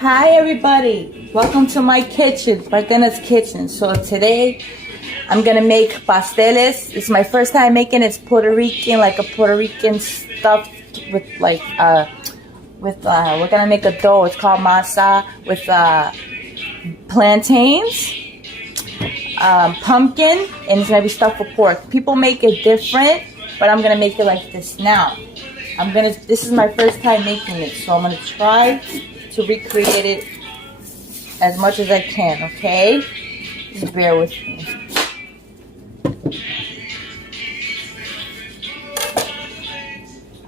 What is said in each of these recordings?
Hi everybody, welcome to my kitchen, Martina's kitchen. So today I'm gonna make pasteles. It's my first time making it. It's Puerto Rican, like a Puerto Rican stuffed with we're gonna make a dough. It's called masa with plantains, pumpkin, and it's gonna be stuffed with pork. People make it different, but I'm gonna make it like this now. This is my first time making it, so I'm gonna try to recreate it as much as I can, okay? Just bear with me.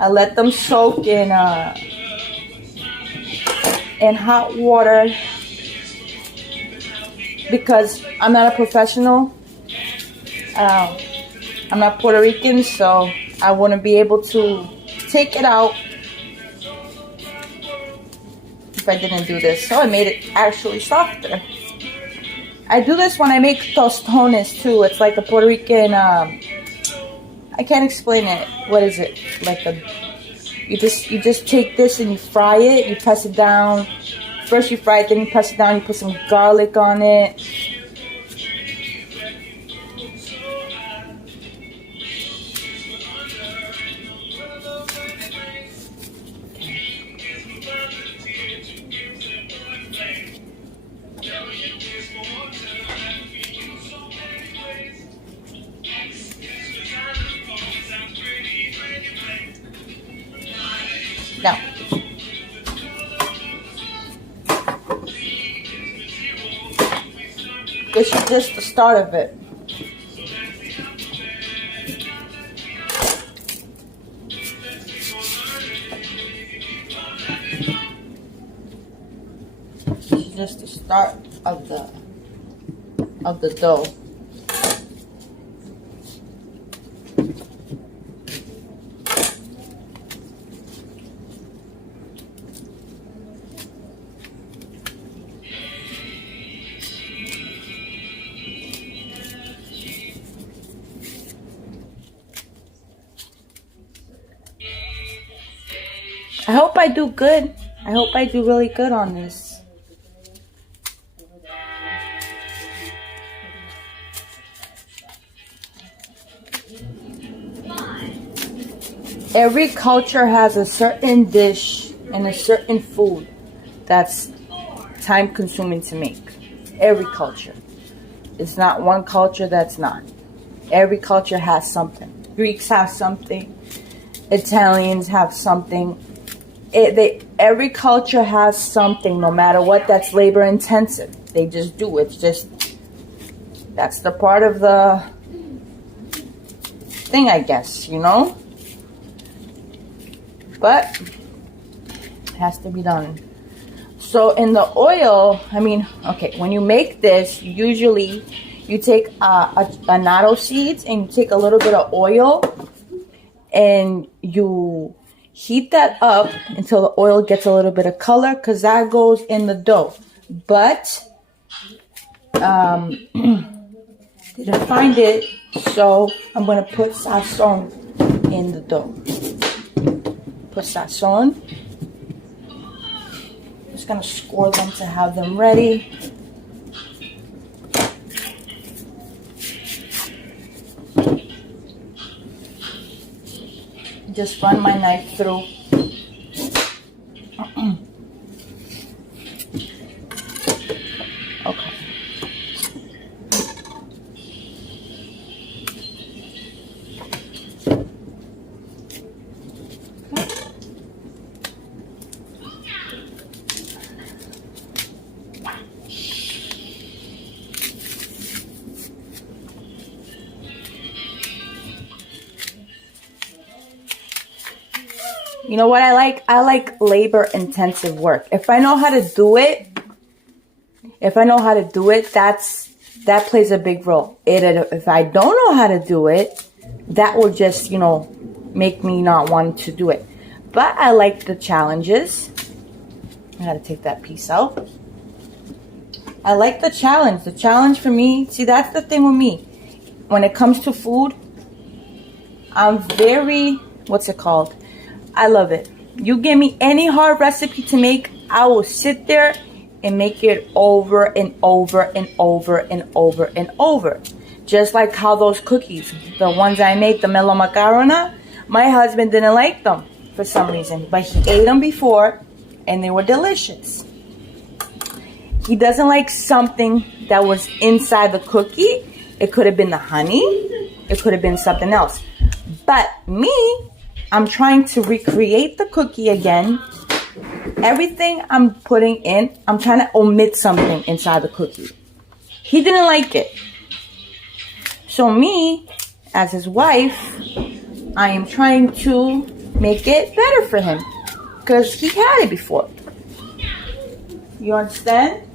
I let them soak in hot water because I'm not a professional. I'm not Puerto Rican, so I wouldn't be able to take it out if I didn't do this. So I made it actually softer. I do this when I make tostones too. It's like a Puerto Rican, I can't explain it. What is it? You just take this and you fry it. You press it down. First you fry it, then you press it down. You put some garlic on it. Now, this is just the start of it. This is just the start of the dough. I hope I do good. I hope I do really good on this. Every culture has a certain dish and a certain food that's time consuming to make. Every culture. It's not one culture that's not. Every culture has something. Greeks have something. Italians have something. Every culture has something, no matter what, that's labor intensive. They just do. It's just, that's the part of the thing, I guess, you know? But it has to be done. So in the oil, okay, when you make this, usually you take annatto seeds and you take a little bit of oil and you heat that up until the oil gets a little bit of color, because that goes in the dough. But didn't find it, so I'm going to put sazon in the dough. Put sazon. Just going to score them to have them ready. Just run my knife through. Okay. You know what I like? I like labor intensive work. If I know how to do it, that plays a big role. If I don't know how to do it, that will just, make me not want to do it. But I like the challenges. I gotta take that piece out. I like the challenge. The challenge for me, see, that's the thing with me. When it comes to food, I'm very, what's it called? I love it. You give me any hard recipe to make, I will sit there and make it over and over and over and over and over. Just like how those cookies, the ones I make, the mellow macarona, my husband didn't like them for some reason, but he ate them before and they were delicious. He doesn't like something that was inside the cookie. It could have been the honey. It could have been something else. But me, I'm trying to recreate the cookie again. Everything I'm putting in, I'm trying to omit something inside the cookie. He didn't like it. So me, as his wife, I am trying to make it better for him. Because he had it before. You understand?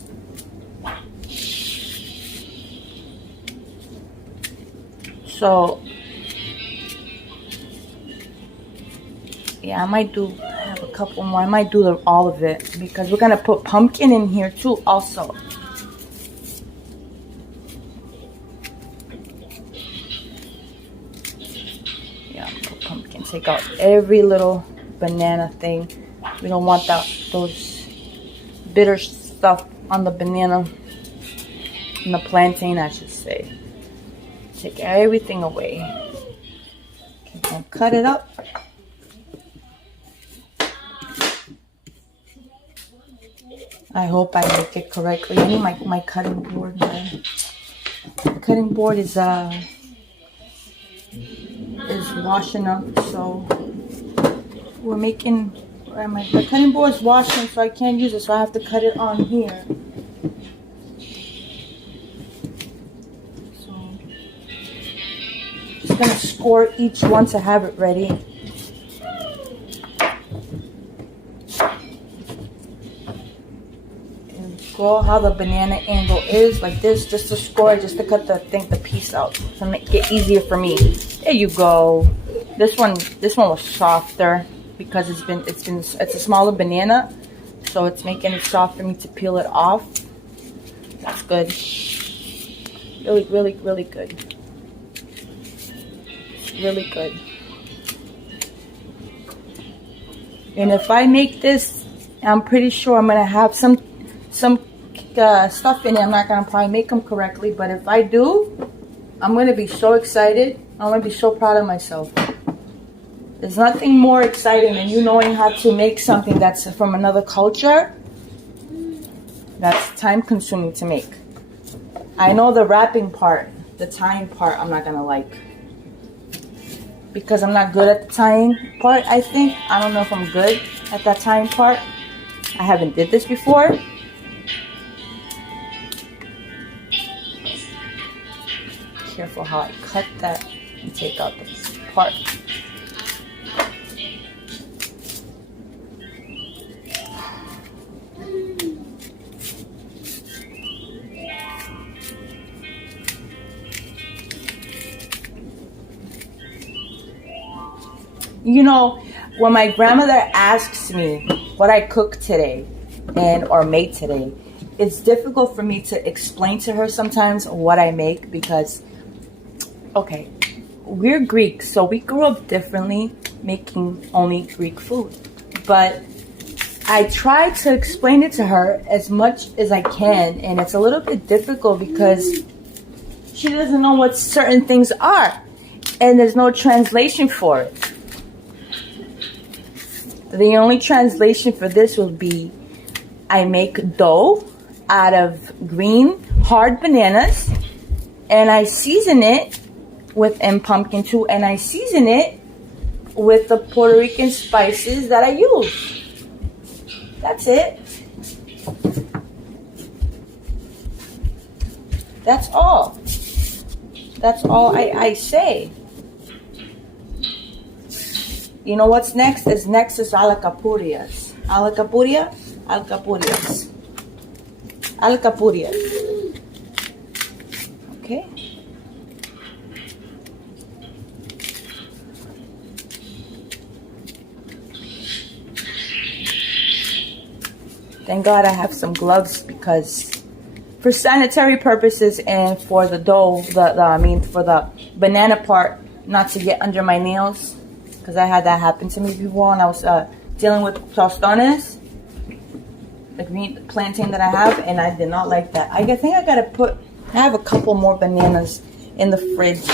So, yeah, I might have a couple more. I might do all of it because we're gonna put pumpkin in here too also. Yeah, put pumpkin. Take out every little banana thing. We don't want those bitter stuff on the banana and the plantain, I should say. Take everything away. Okay, and cut it up. I hope I make it correctly. I need my cutting board. My cutting board is washing up, so we're making. The cutting board is washing, so I can't use it. So I have to cut it on here. Just gonna score each one to have it ready. And go how the banana angle is, like this, just to score it, just to cut the piece out to make it easier for me. There you go. This one was softer because it's a smaller banana, so it's making it soft for me to peel it off. That's good. Really, really, really good. Really good. And if I make this, I'm pretty sure I'm gonna have some stuff in it. I'm not gonna probably make them correctly, but if I do, I'm gonna be so excited. I'm gonna be so proud of myself. There's nothing more exciting than you knowing how to make something that's from another culture. That's time consuming to make. I know the wrapping part, the tying part, I'm not gonna like. Because I'm not good at the tying part, I think. I don't know if I'm good at that tying part. I haven't did this before. Careful how I cut that and take out this part. You know, when my grandmother asks me what I cooked today or made today, it's difficult for me to explain to her sometimes what I make because, okay, we're Greek, so we grew up differently making only Greek food. But I try to explain it to her as much as I can, and it's a little bit difficult because she doesn't know what certain things are, and there's no translation for it. The only translation for this will be I make dough out of green hard bananas and I season it with pumpkin too, and I season it with the Puerto Rican spices that I use. That's it. That's all. That's all I say. You know what's next? Next is alcapurrias. Alcapurrias. Okay. Thank God I have some gloves because for sanitary purposes and for the dough, for the banana part, not to get under my nails. Because I had that happen to me before when I was dealing with tostones. the green plantain that I have, and I did not like that. I think I gotta I have a couple more bananas in the fridge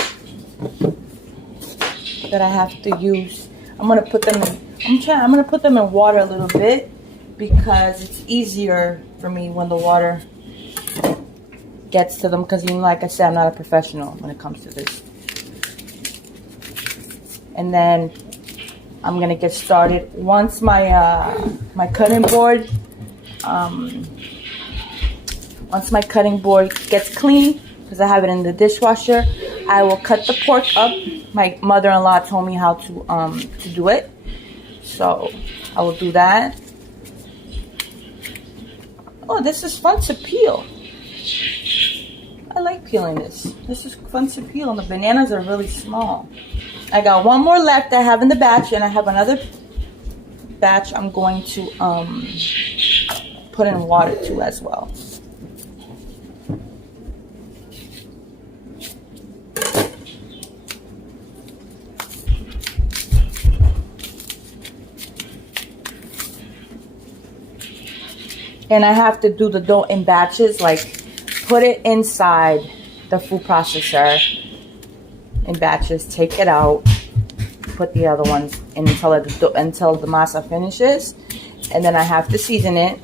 that I have to use. I'm gonna put them in, I'm gonna put them in water a little bit because it's easier for me when the water gets to them, because like I said, I'm not a professional when it comes to this. And then I'm gonna get started once my my cutting board gets clean, because I have it in the dishwasher. I will cut the pork up. My mother-in-law told me how to do it, so I will do that. Oh, this is fun to peel. I like peeling this. This is fun to peel, and the bananas are really small. I got one more left I have in the batch, and I have another batch I'm going to put in water too as well. And I have to do the dough in batches, like put it inside the food processor in batches, take it out, put the other ones in until the masa finishes, and then I have to season it.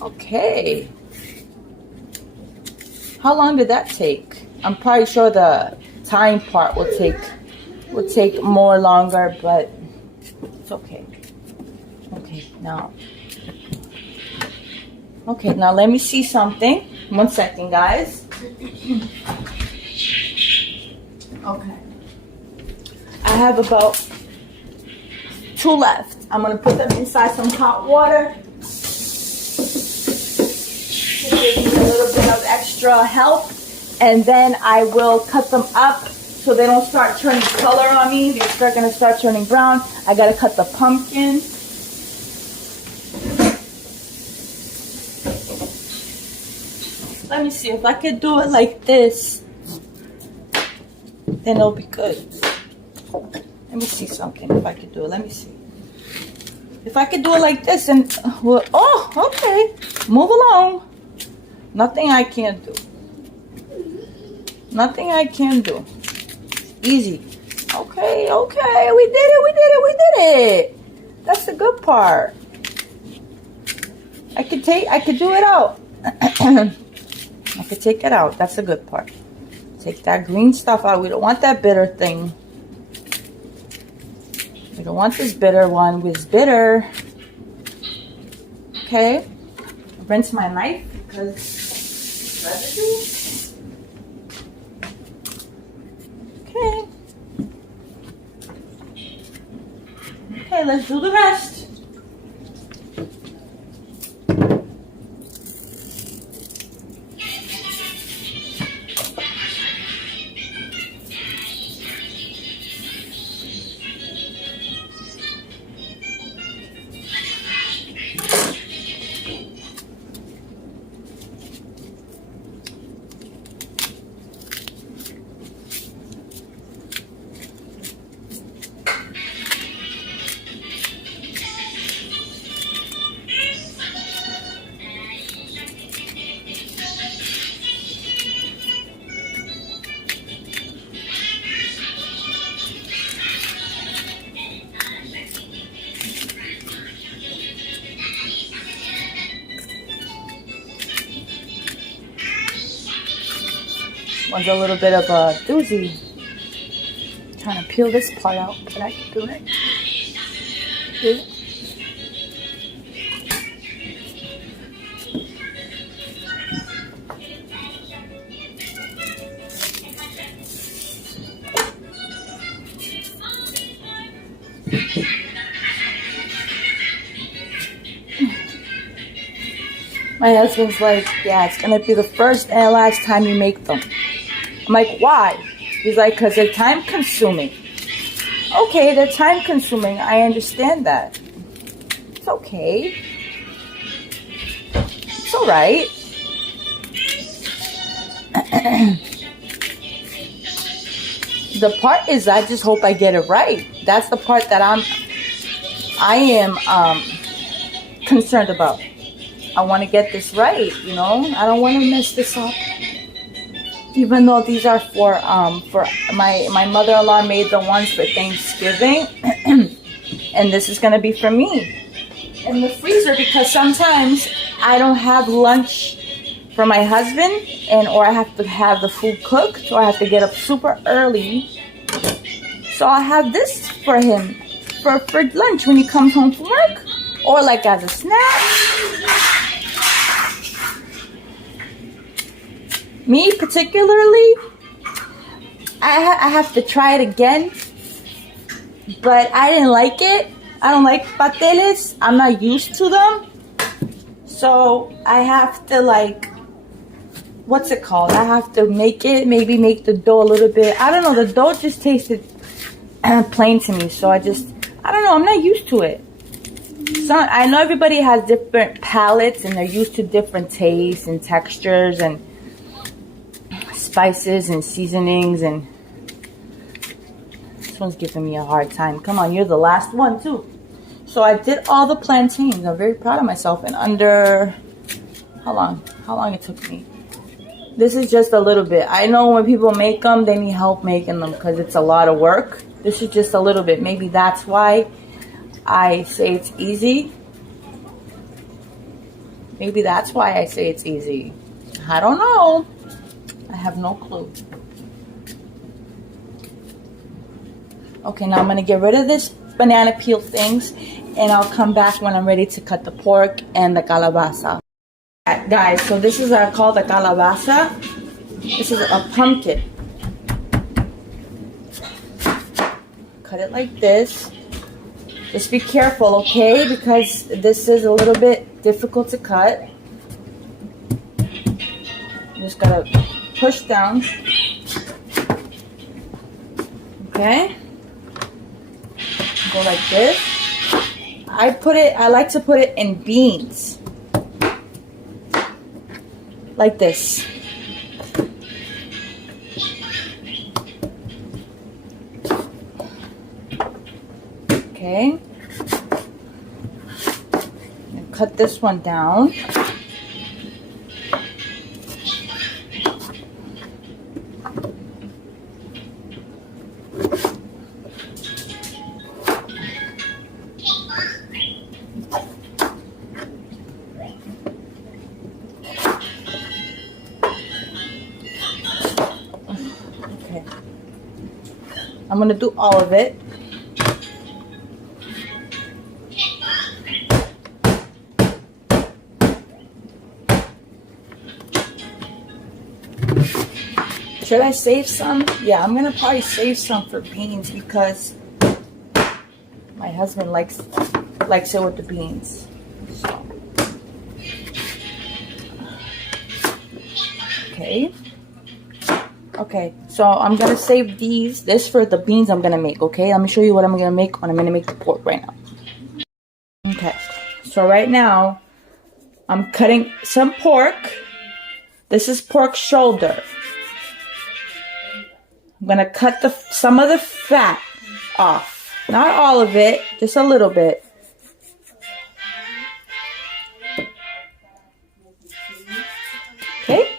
Okay. How long did that take? I'm probably sure the time part will take more longer, but it's okay. Okay, now let me see something. 1 second, guys. Okay. I have about 2 left. I'm going to put them inside some hot water to give me a little bit of extra help. And then I will cut them up so they don't start turning color on me. They're going to start turning brown. I got to cut the pumpkin. Let me see if I could do it like this, then it'll be good. Let me see something, if I could do it. Let me see. If I could do it like this, and well, oh, okay. Move along. Nothing I can't do. Nothing I can do. Easy. Okay. We did it. That's the good part. I could do it out. I could take it out. That's the good part. Take that green stuff out. We don't want that bitter thing. We don't want this bitter one. It's bitter. Okay. Rinse my knife because residue. Okay. Okay, let's do the rest. One's a little bit of a doozy. Trying to peel this part out, but I can do it. Okay. My husband's like, yeah, it's gonna be the first and last time you make them. I'm like, why? He's like, because they're time consuming. Okay, they're time consuming. I understand that. It's okay. It's all right. The part is, I just hope I get it right. That's the part that I am concerned about. I want to get this right, you know. I don't want to mess this up. Even though these are for my mother-in-law made the ones for Thanksgiving, and this is gonna be for me in the freezer because sometimes I don't have lunch for my husband, and or I have to have the food cooked, or I have to get up super early. So I have this for him for lunch when he comes home from work, or like as a snack. Me particularly, I have to try it again, but I didn't like it. I don't like pasteles. I'm not used to them. So I have to like, what's it called? I have to make it, maybe make the dough a little bit. I don't know. The dough just tasted plain to me. So I don't know. I'm not used to it. So I know everybody has different palates and they're used to different tastes and textures and spices and seasonings, and this one's giving me a hard time. Come on, you're the last one too. So I did all the plantains. I'm very proud of myself. And under how long it took me. This is just a little bit. I know when people make them, they need help making them because it's a lot of work. This is just a little bit. Maybe that's why I say it's easy. Maybe that's why I say it's easy. I don't know. I have no clue. Okay, now I'm going to get rid of this banana peel things, and I'll come back when I'm ready to cut the pork and the calabaza. Guys, so this is called the calabaza. This is a pumpkin. Cut it like this. Just be careful, okay? Because this is a little bit difficult to cut. You just gotta push down. Okay? Go like this. I like to put it in beans. Like this. Okay. And cut this one down. Okay. I'm going to do all of it. Should I save some? Yeah, I'm gonna probably save some for beans because my husband likes it with the beans. So. Okay. Okay, so I'm gonna save this for the beans I'm gonna make. Okay, let me show you what I'm gonna make when I'm gonna make the pork right now. Okay, so right now I'm cutting some pork. This is pork shoulder. I'm gonna cut some of the fat off. Not all of it, just a little bit. Okay?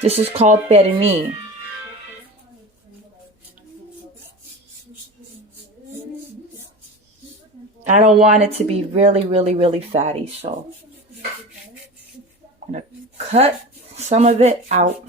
This is called pernil. I don't want it to be really, really, really fatty, so I'm going to cut some of it out.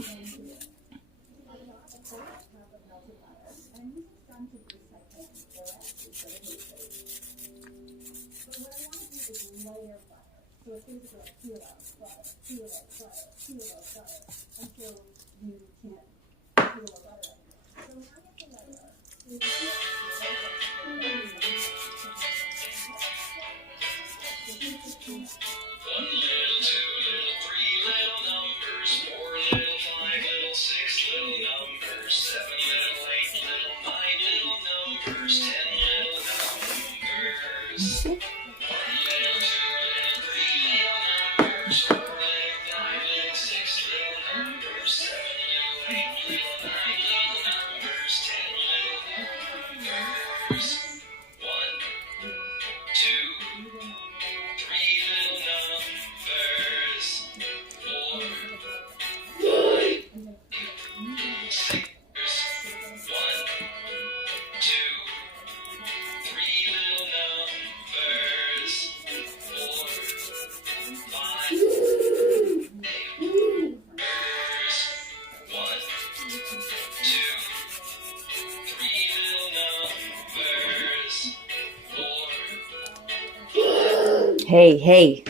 Hey, hey.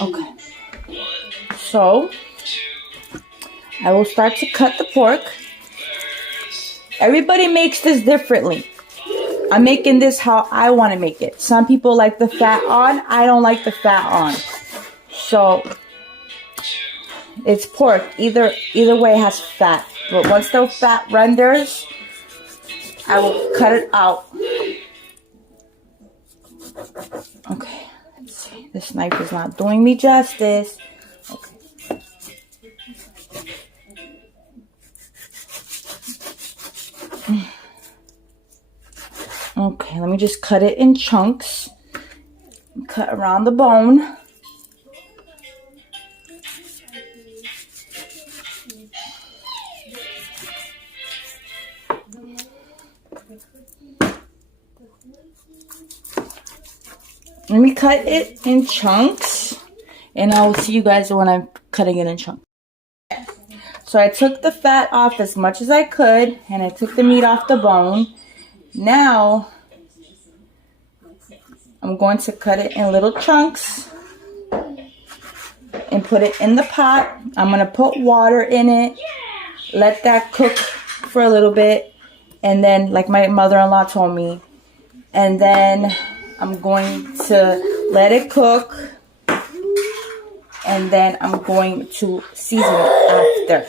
Okay. So, I will start to cut the pork. Everybody makes this differently. I'm making this how I want to make it. Some people like the fat on. I don't like the fat on. So, it's pork. Either way has fat. But once the fat renders, I will cut it out. Okay, let's see. This knife is not doing me justice. Okay. Okay, let me just cut it in chunks. Cut around the bone. Let me cut it in chunks, and I will see you guys when I'm cutting it in chunks. So I took the fat off as much as I could, and I took the meat off the bone. Now, I'm going to cut it in little chunks and put it in the pot. I'm going to put water in it, let that cook for a little bit, and then, like my mother-in-law told me, and then I'm going to let it cook, and then I'm going to season it after.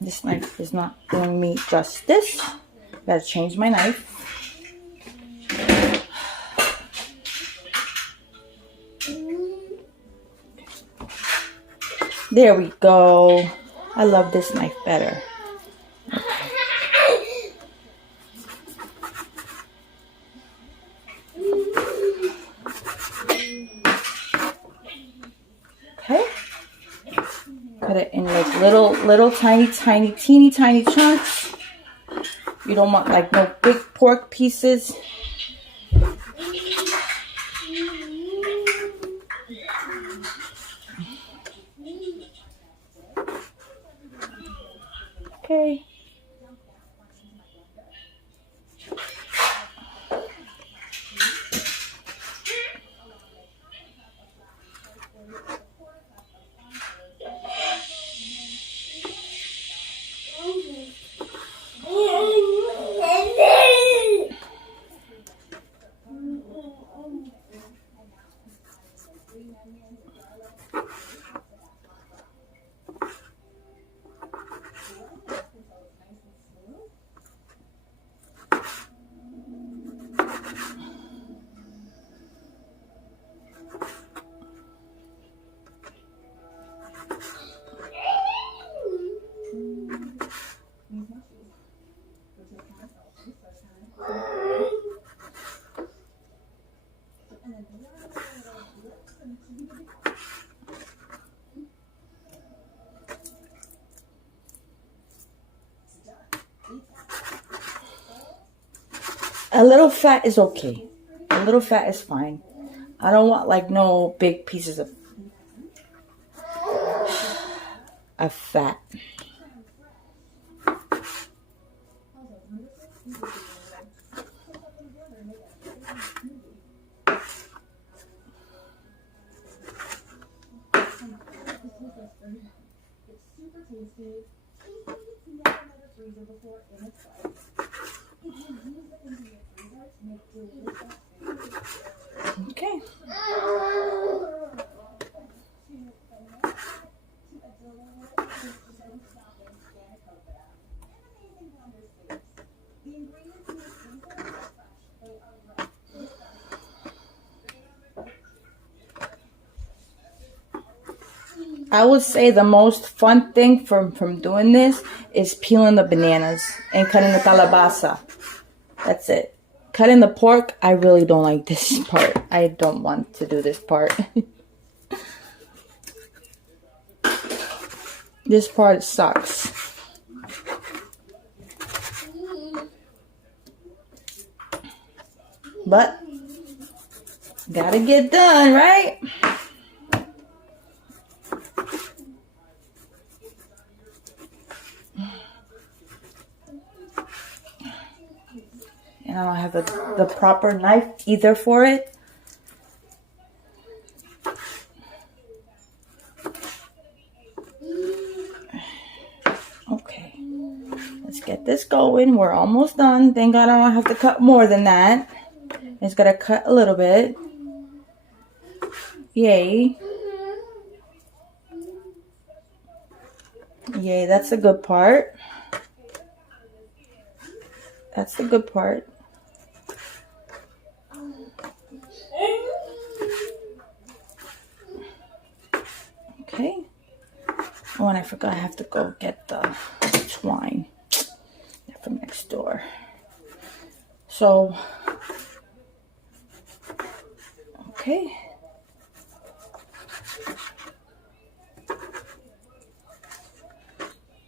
This knife is not doing me justice. Gotta change my knife. There we go. I love this knife better. Okay. Cut it in like little tiny teeny tiny chunks. You don't want like no big pork pieces. Okay. A little fat is okay. A little fat is fine. I don't want like no big pieces of fat. Okay. I would say the most fun thing from doing this is peeling the bananas and cutting the calabasa. That's it. Cutting the pork, I really don't like this part. I don't want to do this part. This part sucks. But gotta get done, right? And I don't have the proper knife either for it. Okay, let's get this going. We're almost done. Thank God I don't have to cut more than that. It's gotta cut a little bit. Yay. Yay, that's a good part. That's the good part. Okay. Oh, and I forgot I have to go get the twine from next door. So, okay.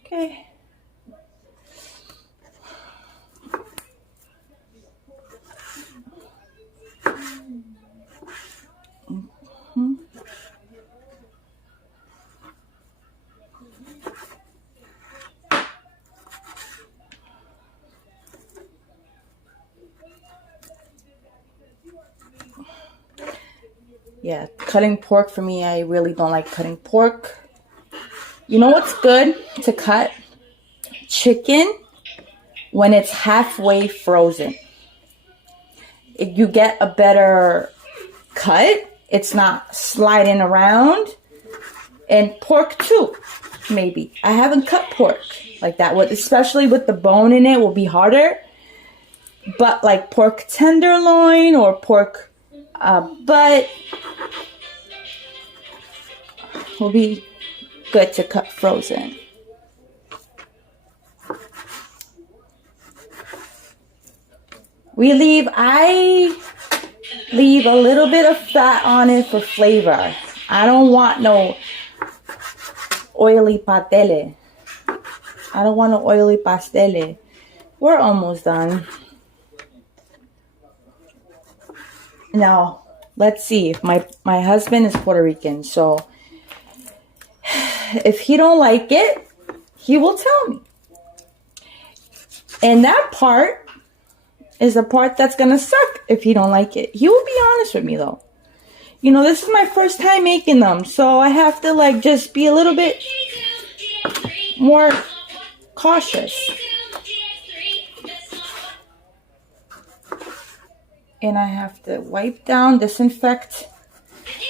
Okay. Yeah, cutting pork for me, I really don't like cutting pork. You know what's good to cut? Chicken when it's halfway frozen. If you get a better cut, it's not sliding around. And pork too, maybe. I haven't cut pork like that, especially with the bone in it, will be harder. But like pork tenderloin or pork butt will be good to cut frozen. I leave a little bit of fat on it for flavor. I don't want no oily pasteles. I don't want no oily pasteles. We're almost done. Now, let's see. If my husband is Puerto Rican, so if he don't like it, he will tell me. And that part is the part that's gonna suck if he don't like it. He will be honest with me though. You know, this is my first time making them, so I have to like just be a little bit more cautious. And I have to wipe down, disinfect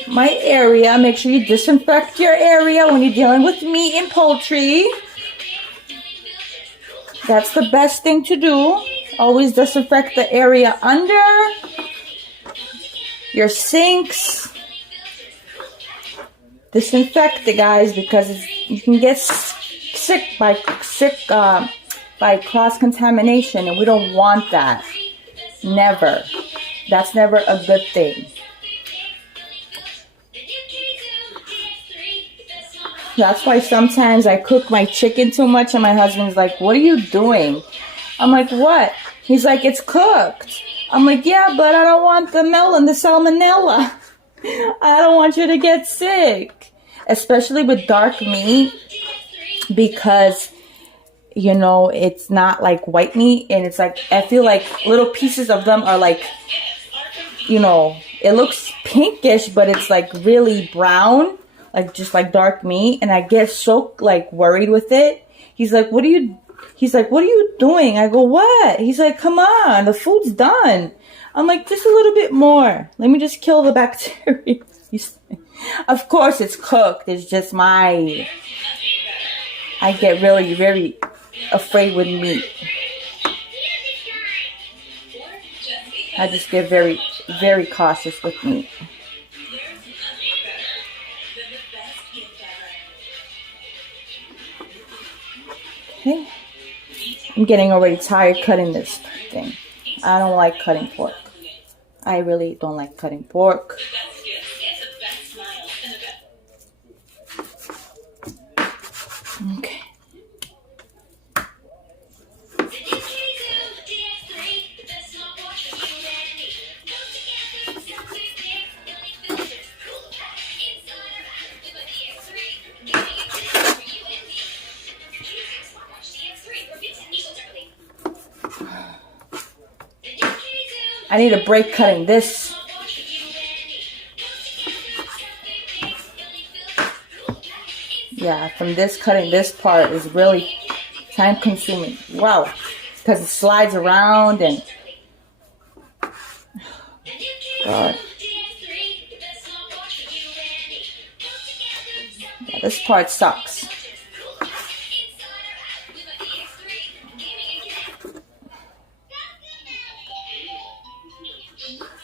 my area. Make sure you disinfect your area when you're dealing with meat and poultry. That's the best thing to do. Always disinfect the area under your sinks. Disinfect it, guys, because you can get sick by cross-contamination, and we don't want that. Never. That's never a good thing. That's why sometimes I cook my chicken too much and my husband's like, what are you doing? I'm like, what? He's like, it's cooked. I'm like, yeah, but I don't want the salmonella. I don't want you to get sick. Especially with dark meat, because, you know, it's not like white meat, and it's like, I feel like little pieces of them are like, you know, it looks pinkish, but it's like really brown, like just like dark meat, and I get so like worried with it. He's like, what are you doing? I go, what? He's like, come on, the food's done. I'm like, just a little bit more. Let me just kill the bacteria. Of course it's cooked. It's just I get really, very afraid with meat. I just get very, very cautious with meat. Okay. I'm getting already tired cutting this thing. I don't like cutting pork. I really don't like cutting pork. Okay. I need a break cutting this. Yeah, from this cutting this part is really time consuming. Wow, because it slides around and God. Yeah, this part sucks.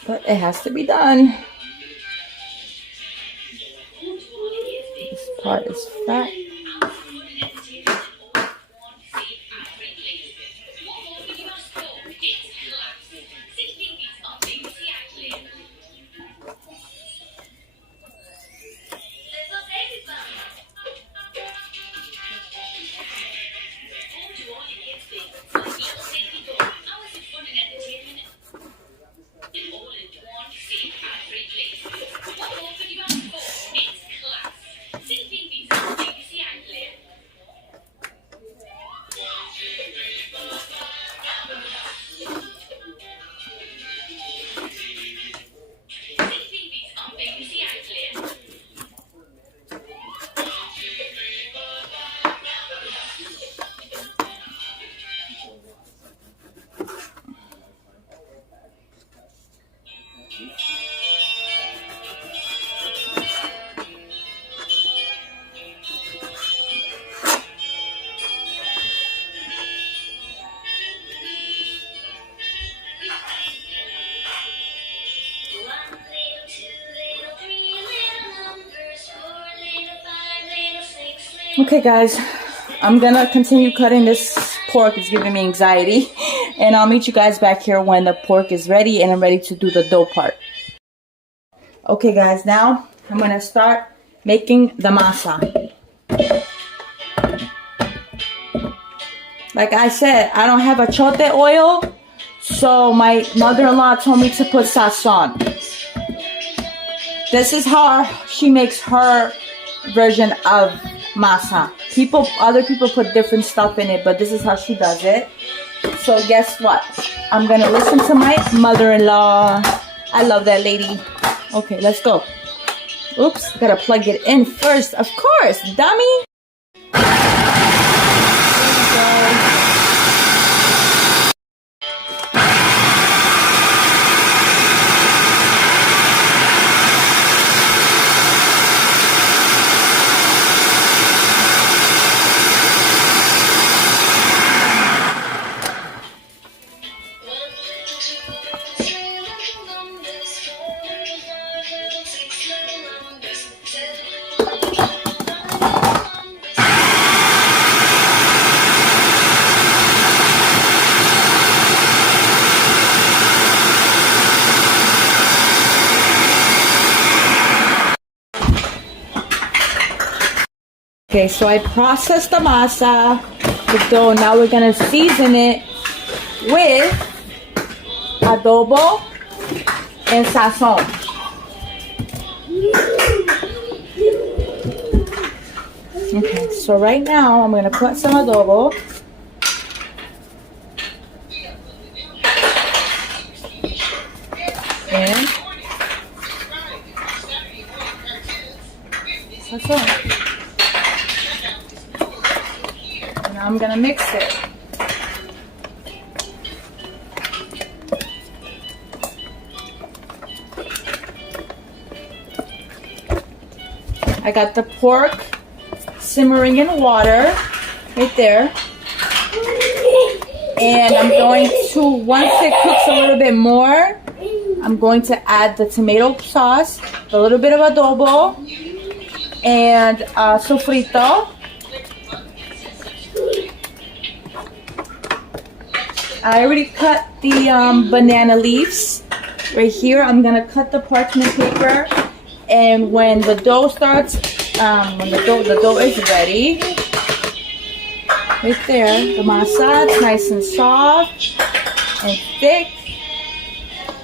But it has to be done. This part is fat. Okay guys, I'm gonna continue cutting this pork. It's giving me anxiety. And I'll meet you guys back here when the pork is ready and I'm ready to do the dough part. Okay guys, now I'm gonna start making the masa. Like I said, I don't have achote oil, so my mother-in-law told me to put sazon. This is how she makes her version of masa. Other people put different stuff in it, but this is how she does it. So guess what? I'm gonna listen to my mother-in-law. I love that lady. Okay, let's go. Oops, gotta plug it in first. Of course, dummy. Okay, so I processed the masa, the dough. Now we're gonna season it with adobo and sazon. Okay, so right now I'm gonna put some adobo. And sazon. Now I'm gonna mix it. I got the pork simmering in water right there. And I'm going to, once it cooks a little bit more, I'm going to add the tomato sauce, a little bit of adobo, and sofrito. I already cut the banana leaves right here. I'm gonna cut the parchment paper, and when the dough starts, when the dough is ready, right there, the masa, it's nice and soft and thick.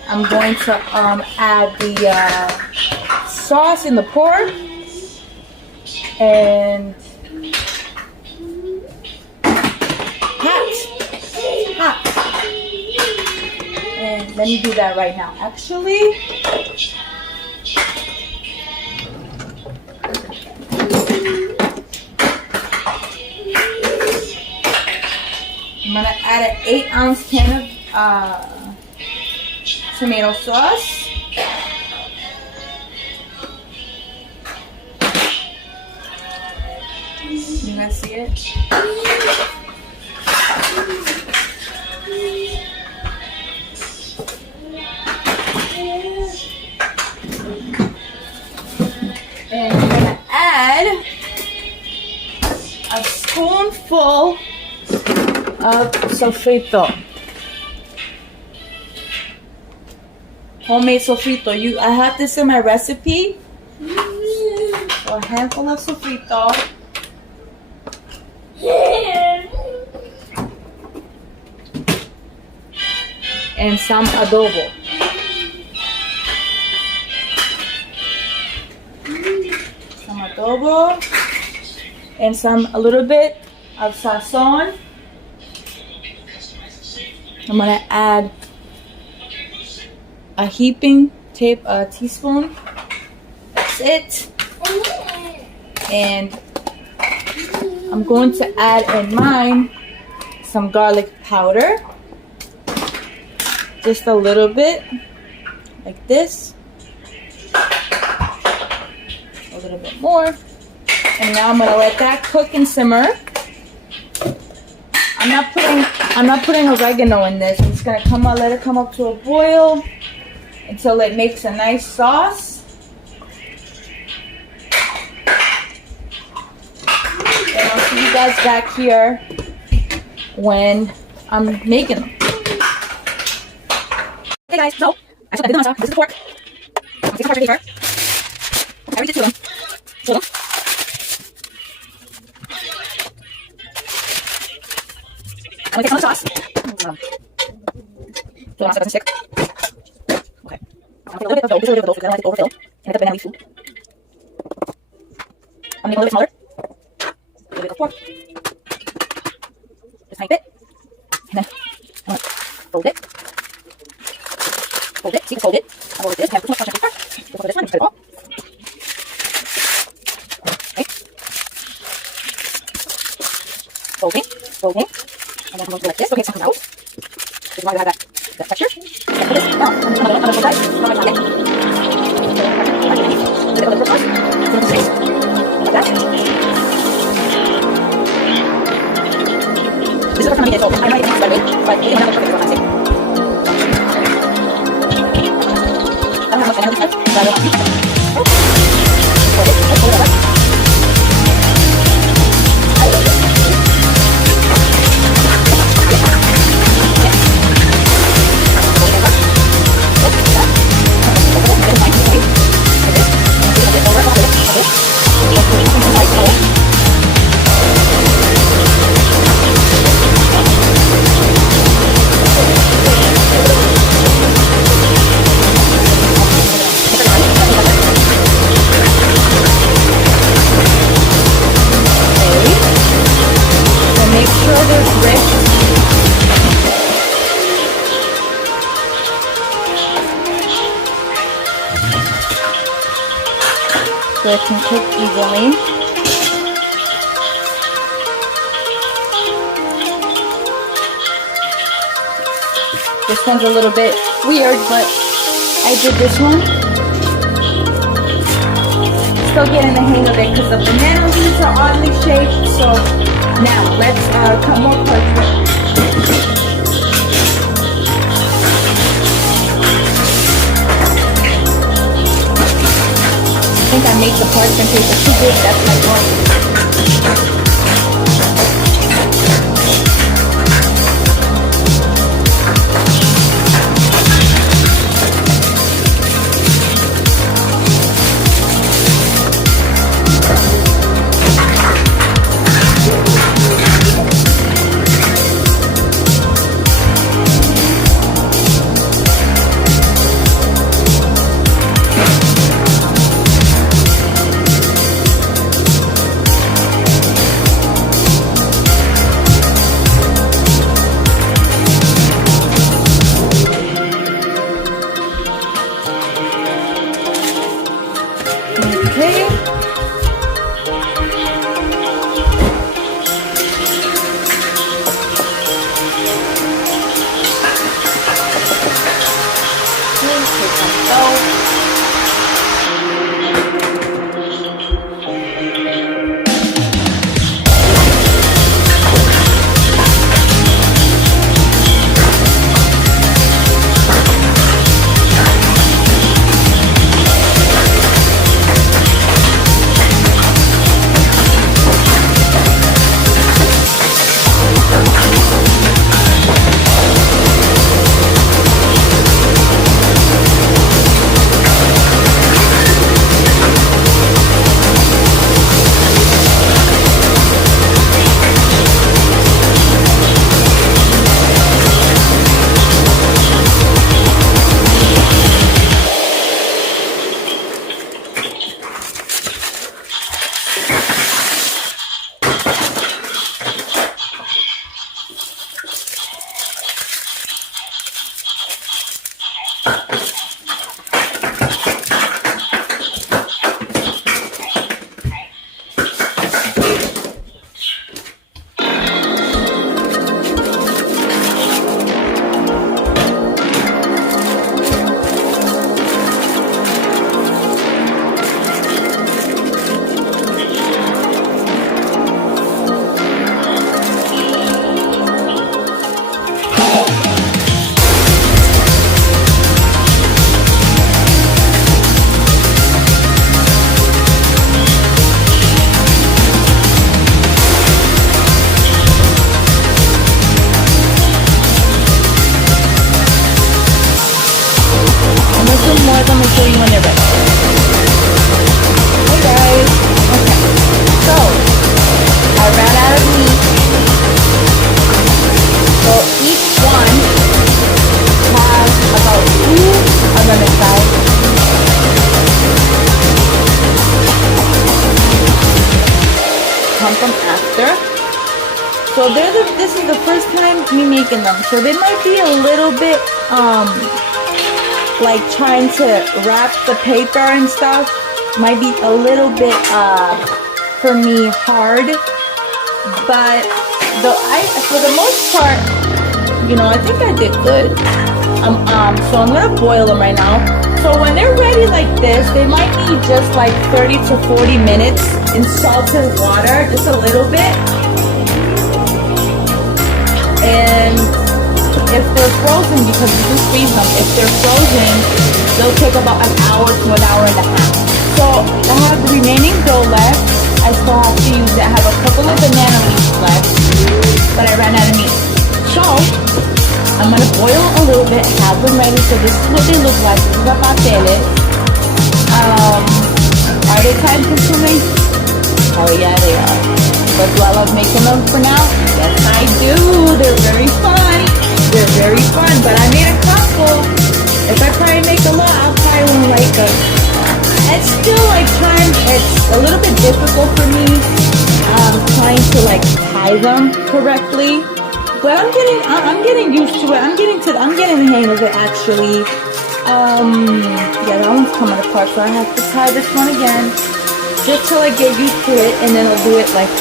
I'm going to add the sauce in the pork and hot. And let me do that right now. Actually, I'm gonna add an 8-ounce can of tomato sauce. You guys see it? And I'm gonna add a spoonful of sofrito. Homemade sofrito. I have this in my recipe. So a handful of sofrito. And some adobo. Some adobo. And a little bit of sazon. I'm gonna add a heaping teaspoon. That's it. And I'm going to add in mine some garlic powder. Just a little bit, like this. A little bit more. And now I'm gonna let that cook and simmer. I'm not putting oregano in this. I'm just gonna let it come up to a boil until it makes a nice sauce. And I'll see you guys back here when I'm making them. Hey guys, so I did the masa. This is the pork. I'm taking the parchment paper. I already did two of them. I'm gonna take some of the sauce. So the masa doesn't stick. Okay. I'm gonna take a little bit of dough, because I don't like it to overfill. And the banana leaf soup. I'm making it a little bit smaller. A little bit of pork. Just a tiny bit. And then I'm gonna fold it. Fold it. See, fold it. I'll fold this. I have too much parchment paper. Just fold this one. Mix it all. Okay. Folding. Folding. And then I'm going to go like this. Okay, something out. This is why we have that texture. And put this now. I'm going to put this on my pocket. Put it on the sauce. Put it on the space. Like that. This is the first time I did it, so I might have it right away. But it might not look perfect, so I'm saying. I don't have much banana leaf left, so I will have to hold it. Hold it over. So it can cook evenly. This one's a little bit weird, but I did this one. Still getting the hang of it because the banana leaves are oddly shaped. So now let's cut more parchment. I think I made make the parchment paper too big. That's my point. So this is the first time me making them. So they might be a little bit like trying to wrap the paper and stuff. Might be a little bit for me hard. But for the most part, you know, I think I did good. So I'm gonna boil them right now. So when they're ready like this, they might need just like 30 to 40 minutes in salted water, just a little bit. And if they're frozen, because we do freeze them, if they're frozen, they'll take about an hour to an hour and a half. So I have the remaining dough left. I still have to use it. I have a couple of banana leaves left, but I ran out of meat. So I'm gonna boil a little bit, have them ready. So this is what they look like. This is the pasteles. Are they time consuming? Oh yeah, they are. But do I love making them for now? Yes, I do. They're very fun. They're very fun. But I made a couple. If I try and make a lot, I'll probably won't like them. It's still like trying. It's a little bit difficult for me trying to like tie them correctly. But I'm getting used to it. I'm getting the hang of it actually. Yeah, that one's coming apart, so I have to tie this one again. Just till I get used to it, and then I'll do it like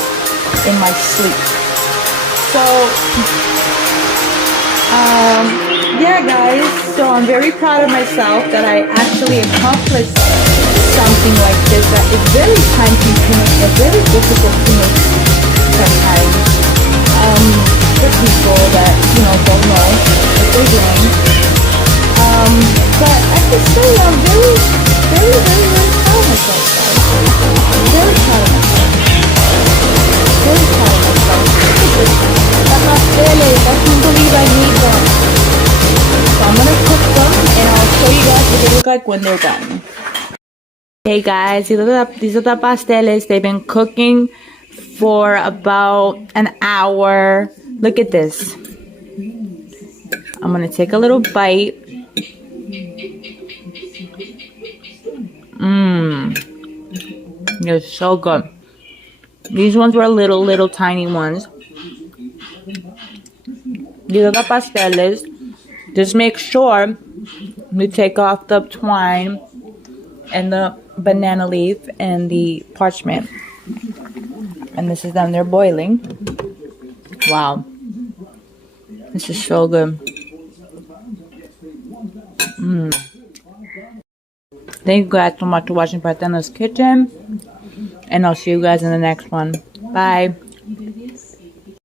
in my sleep. So, yeah guys, so I'm very proud of myself that I actually accomplished something like this that is very time consuming and very difficult to make sometimes. For people that, you know, don't know what they're doing. But I have to say I'm very, very, very, very proud of myself, guys. like when they're done. Hey guys, these are the pasteles. They've been cooking for about an hour. Look at this. I'm gonna take a little bite. They're so good. These ones were little tiny ones. These are the pasteles. Just make sure you take off the twine and the banana leaf and the parchment. And this is them. They're boiling. Wow. This is so good. Thank you guys so much for watching Partena's Kitchen. And I'll see you guys in the next one. Bye.